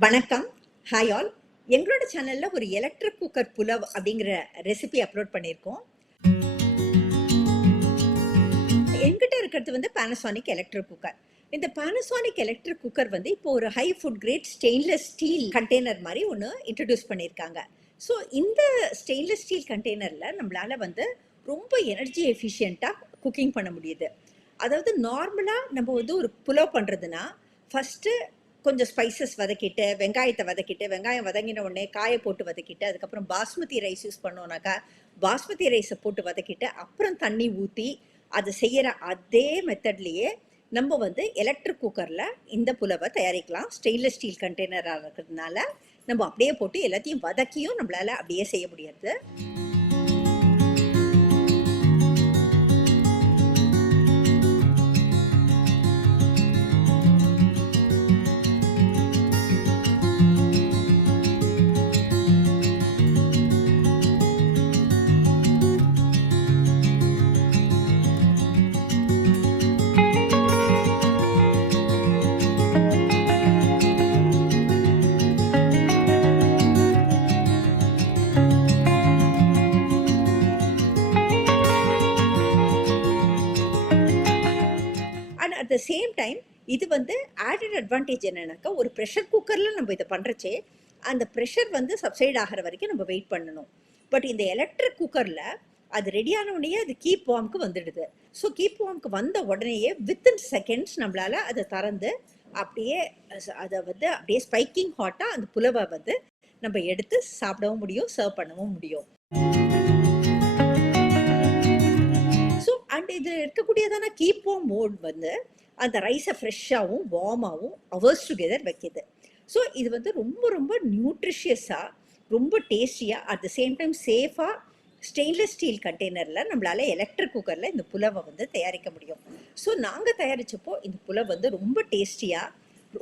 வணக்கம். Hi all. எங்களோட சேனல்ல ஒரு எலக்ட்ரிக் குக்கர் புலாவ் அப்படிங்கிற ரெசிபி அப்லோட் பண்ணியிருக்கோம். என்கிட்ட இருக்கிறது வந்து Panasonic எலக்ட்ரிக் குக்கர். இந்த Panasonic எலக்ட்ரிக் குக்கர் வந்து இப்போ ஒரு high food grade stainless steel container மாதிரி ஒன்று இன்ட்ரடியூஸ் பண்ணியிருக்காங்க. ஸோ இந்த ஸ்டெயின்லெஸ் ஸ்டீல் கண்டெய்னரில் நம்மளால வந்து ரொம்ப எனர்ஜி எஃபிஷியண்ட்டாக குக்கிங் பண்ண முடியுது. அதாவது நார்மலாக நம்ம வந்து ஒரு புலாவ் பண்ணுறதுனா ஃபஸ்ட்டு கொஞ்சம் ஸ்பைசஸ் வதக்கிட்டு வெங்காயத்தை வதக்கிட்டு வெங்காயம் வதங்கின உடனே காயை போட்டு வதக்கிட்டு அதுக்கப்புறம் பாஸ்மதி ரைஸ் யூஸ் பண்ணோன்னாக்கா பாஸ்மதி ரைஸை போட்டு வதக்கிட்டு அப்புறம் தண்ணி ஊற்றி அது செய்கிற அதே மெத்தட்லேயே நம்ம வந்து எலக்ட்ரிக் குக்கரில் இந்த புலவை தயாரிக்கலாம். ஸ்டெயின்லெஸ் ஸ்டீல் கண்டெய்னராக இருக்கிறதுனால நம்ம அப்படியே போட்டு எல்லாத்தையும் வதக்கியும் நம்மளால் அப்படியே செய்ய முடியாது. And at the same time இது வந்து ஆடட் அட்வான்டேஜ் என்னன்னாக்கா ஒரு ப்ரெஷர் குக்கரில் நம்ம இதை பண்ணுறச்சே அந்த ப்ரெஷர் வந்து சப்சைட் ஆகிற வரைக்கும் நம்ம வெயிட் பண்ணணும். பட் இந்த எலக்ட்ரிக் குக்கரில் அது ரெடியான உடனே அது கீப் வார்முக்கு வந்துடுது. ஸோ கீப் வார்முக்கு வந்த உடனேயே வித்தின் செகண்ட்ஸ் நம்மளால் அதை திறந்து அப்படியே அதை வந்து அப்படியே ஸ்பைக்கிங் ஹாட்டாக அந்த புலவை வந்து நம்ம எடுத்து சாப்பிடவும் முடியும், சர்வ் பண்ணவும் முடியும். ஸோ அண்ட் இது இருக்கக்கூடியதான கீப் வார்ம் மோட் வந்து அந்த ரைஸை ஃப்ரெஷ்ஷாகவும் வார்மாகவும் அவர்ஸ் டுகெதர் வைக்கிது. ஸோ இது வந்து ரொம்ப ரொம்ப நியூட்ரிஷியஸாக ரொம்ப டேஸ்டியாக அட் த சேம் டைம் சேஃபாக ஸ்டெயின்லெஸ் ஸ்டீல் கண்டெய்னரில் நம்மளால் எலக்ட்ரிக் குக்கரில் இந்த புலவை வந்து தயாரிக்க முடியும். ஸோ நாங்கள் தயாரித்தப்போ இந்த புலவை வந்து ரொம்ப டேஸ்டியாக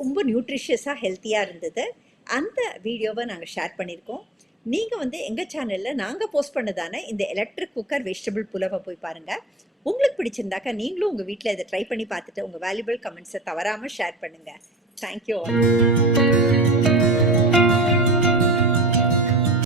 ரொம்ப நியூட்ரிஷியஸாக ஹெல்த்தியாக இருந்தது. அந்த வீடியோவை நாங்கள் ஷேர் பண்ணியிருக்கோம். நீங்கள் வந்து எங்கள் சேனலில் நாங்கள் போஸ்ட் பண்ணதான இந்த எலக்ட்ரிக் குக்கர் வெஜிடபிள் புலவை போய் பாருங்கள். உங்களுக்கு பிடிச்சிருந்தாக்கா நீங்களும் உங்கள் வீட்டில் இதை ட்ரை பண்ணி பார்த்துட்டு உங்கள் வேல்யூபிள் கமெண்ட்ஸை தவறாமல் ஷேர் பண்ணுங்கள். Thank you all.